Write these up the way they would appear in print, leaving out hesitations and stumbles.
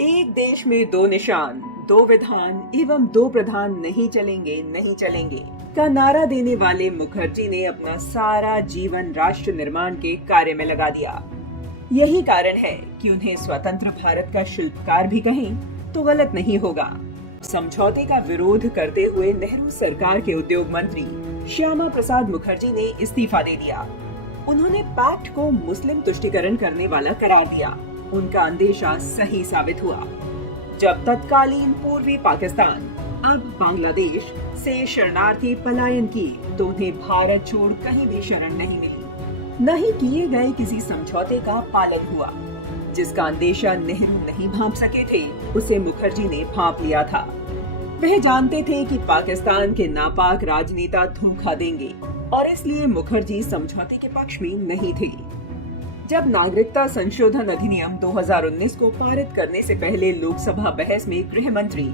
एक देश में दो निशान, दो विधान एवं दो प्रधान नहीं चलेंगे का नारा देने वाले मुखर्जी ने अपना सारा जीवन राष्ट्र निर्माण के कार्य में लगा दिया। यही कारण है कि उन्हें स्वतंत्र भारत का शिल्पकार भी कहें तो गलत नहीं होगा। समझौते का विरोध करते हुए नेहरू सरकार के उद्योग मंत्री श्यामा प्रसाद मुखर्जी ने इस्तीफा दे दिया। उन्होंने पैक्ट को मुस्लिम तुष्टीकरण करने वाला करार दिया। उनका अंदेशा सही साबित हुआ। जब तत्कालीन पूर्वी पाकिस्तान अब बांग्लादेश से शरणार्थी पलायन किए तो उन्हें भारत छोड़ कहीं भी शरण नहीं मिली। न ही किए गए किसी समझौते का पालन हुआ। जिसका अंदेशा नेहरू नहीं भांप सके थे, उसे मुखर्जी ने भांप लिया था। वह जानते थे कि पाकिस्तान के नापाक राजनेता धोखा देंगे और इसलिए मुखर्जी समझौते के पक्ष में नहीं थे। जब नागरिकता संशोधन अधिनियम 2019 को पारित करने से पहले लोकसभा बहस में गृह मंत्री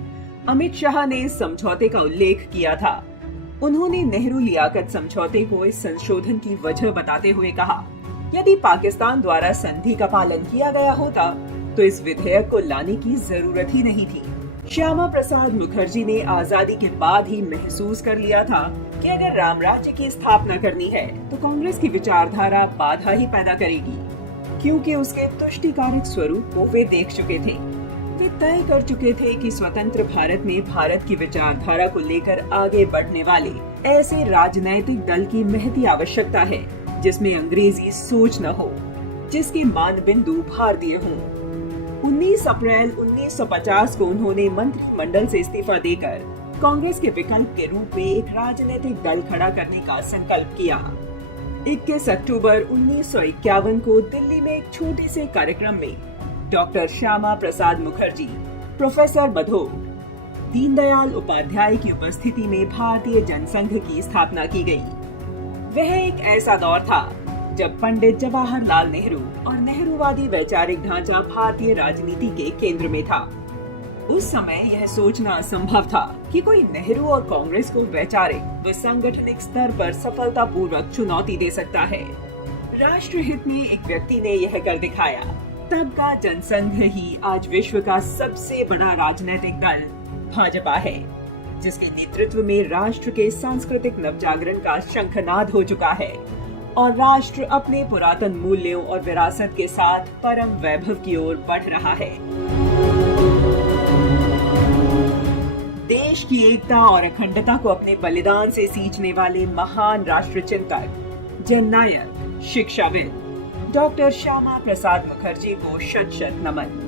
अमित शाह ने समझौते का उल्लेख किया था। उन्होंने नेहरू लियाकत समझौते को इस संशोधन की वजह बताते हुए कहा, यदि पाकिस्तान द्वारा संधि का पालन किया गया होता तो इस विधेयक को लाने की जरूरत ही नहीं थी। श्यामा प्रसाद मुखर्जी ने आजादी के बाद ही महसूस कर लिया था कि अगर राम राज्य की स्थापना करनी है तो कांग्रेस की विचारधारा बाधा ही पैदा करेगी, क्योंकि उसके तुष्टिकारक स्वरूप को वे देख चुके थे। वे तय कर चुके थे कि स्वतंत्र भारत में भारत की विचारधारा को लेकर आगे बढ़ने वाले ऐसे राजनैतिक दल की महती आवश्यकता है जिसमें अंग्रेजी सोच न हो, जिसके मानबिंदु भारतीय हों। 19 अप्रैल 1950 को उन्होंने मंत्रिमंडल से इस्तीफा देकर कांग्रेस के विकल्प के रूप में एक राजनीतिक दल खड़ा करने का संकल्प किया। 21 अक्टूबर 1951 को दिल्ली में एक छोटे से कार्यक्रम में डॉक्टर श्यामा प्रसाद मुखर्जी, प्रोफेसर बधोक, दीनदयाल उपाध्याय की उपस्थिति में भारतीय जनसंघ की स्थापना की गई। वह एक ऐसा दौर था जब पंडित जवाहरलाल नेहरू और नेहरूवादी वैचारिक ढांचा भारतीय राजनीति के केंद्र में था। उस समय यह सोचना असंभव था कि कोई नेहरू और कांग्रेस को वैचारिक व सांगठनिक स्तर पर सफलतापूर्वक चुनौती दे सकता है। राष्ट्रहित में एक व्यक्ति ने यह कर दिखाया। तब का जनसंघ ही आज विश्व का सबसे बड़ा राजनीतिक दल भाजपा है, जिसके नेतृत्व में राष्ट्र के सांस्कृतिक नवजागरण का शंखनाद हो चुका है और राष्ट्र अपने पुरातन मूल्यों और विरासत के साथ परम वैभव की ओर बढ़ रहा है। देश की एकता और अखंडता को अपने बलिदान से सींचने वाले महान राष्ट्र चिंतक, जननायक, शिक्षाविद डॉक्टर श्यामा प्रसाद मुखर्जी को शत शत नमन।